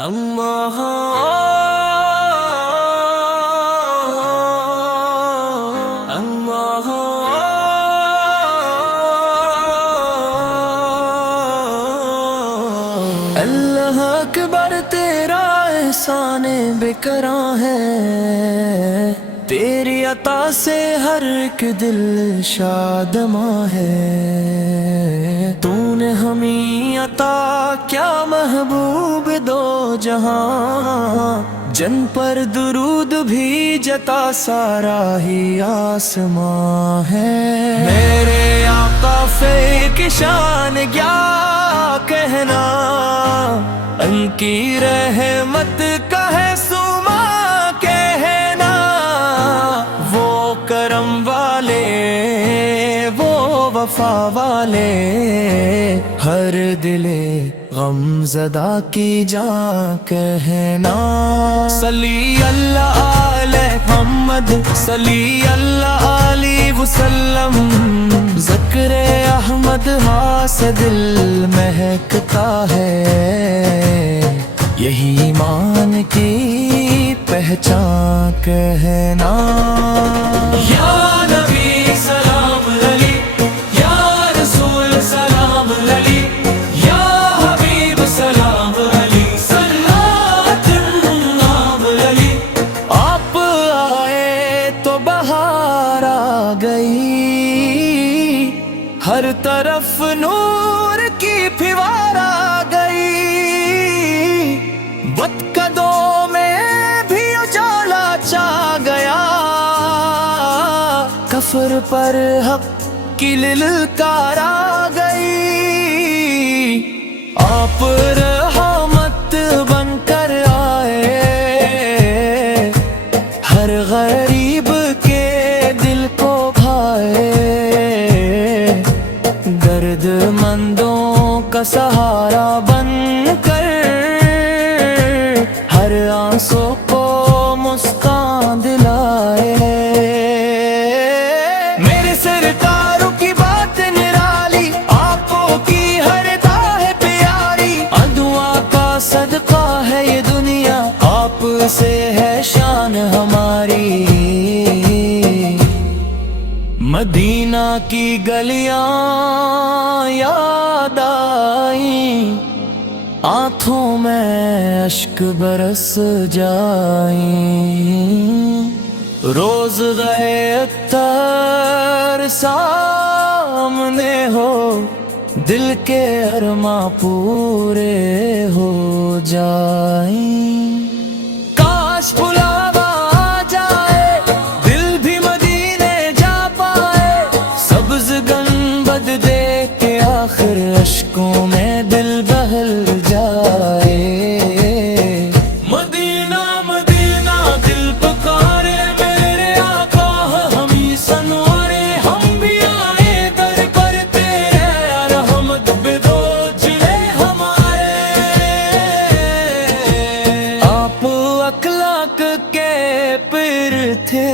اللہ اللہ اللہ اکبر، تیرا احسان بے کراں ہے، تیری عطا سے ہر ایک دل شادماں ہے۔ تو نے ہمیں عطا کیا محبوب دو جہاں، جن پر درود بھی جتا سارا ہی آسماں ہے۔ میرے آقا فے کی شان کیا کہنا، ان کی رحمت کا ہے سما کہنا، وہ کرم والے وہ وفا والے، ہر دل غم زدہ کی جان کہنا۔ صلی اللہ علیہ محمد، صلی اللہ علیہ وسلم، ذکر احمد ہاں سے دل مہکتا ہے، یہی ایمان کی پہچان کہنا۔ یا نبی سلام علی، یا رسول سلام علی، یا حبیب سلام علی، صلوات النام علی۔ آپ آئے تو بہار آ گئی، ہر طرف نور کی پھوار آ گئی، بت قدوں میں بھی اجالا چھا گیا، کفر پر حق کی للکار آ گئی۔ آپ رحمت بن کر آئے، ہر غریب کے دل کو بھائے، درد مندوں کا سہارا بن کر، ہر آنسو کو مسکان دلائے۔ میرے سرکاروں کی بات نرالی، آنکھوں کی ہر راہ پیاری، دعا کا صدقہ ہے یہ دنیا، آپ سے ہے شان ہماری۔ مدینہ کی گلیاں یاد آئیں، آنکھوں میں اشک برس جائیں، روز گئے اتر سامنے ہو، دل کے ارماں پورے ہو جائیں۔ کاش بلاوا آ جائے، دل بھی مدینے جا پائے، سبز گنبد دیکھ کے آخر اشکوں میں دل بہل جائے۔ مدینہ مدینہ دل پکارے، میرے آقا ہمیں سنوارے، ہم بھی آئے در پر تیرے، رحمت بے دو جلے ہمارے۔ آپ اخلاق کے پیر تھے،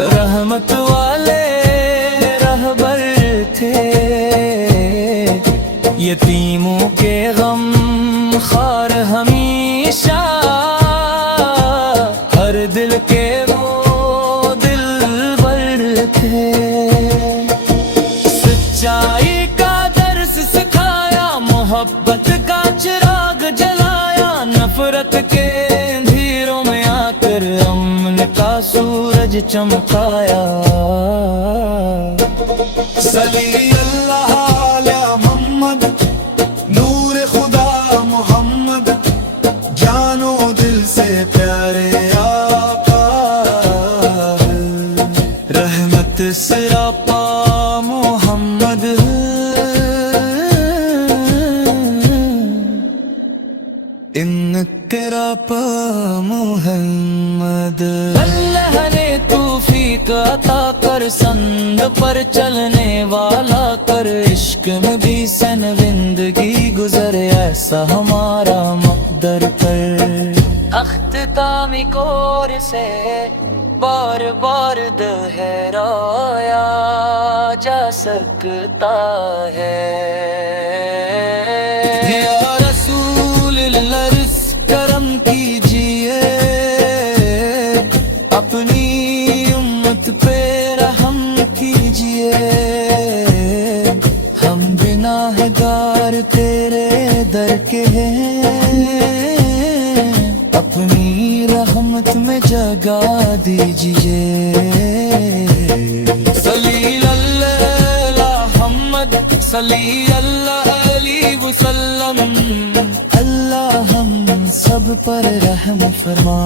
رحمت والے رہبر تھے، یتیموں کے غم خار ہمیشہ، ہر دل کے وہ دلبر تھے۔ سچائی کا درس سکھایا، محبت کا چراغ جلایا، نفرت کے اندھیروں میں آ کر امن کا سورج چمکایا۔ صلی اللہ علیہ محمد، نور خدا محمد، جانو دل سے پیارے آقا، رحمت سراپا محمد، انقراپا محمد۔ اللہ نے توفیق عطا کر، سنگ پر چلنے والا کر، عشق میں بھی سن زندگی گزرے، ایسا ہمارا مقدر کر۔ اختتامی کور سے بار بار دہرایا جا سکتا ہے، یا رسول دیجیے صلی اللہ محمد صلی اللہ علیہ وسلم اللہ ہم سب پر رحم فرما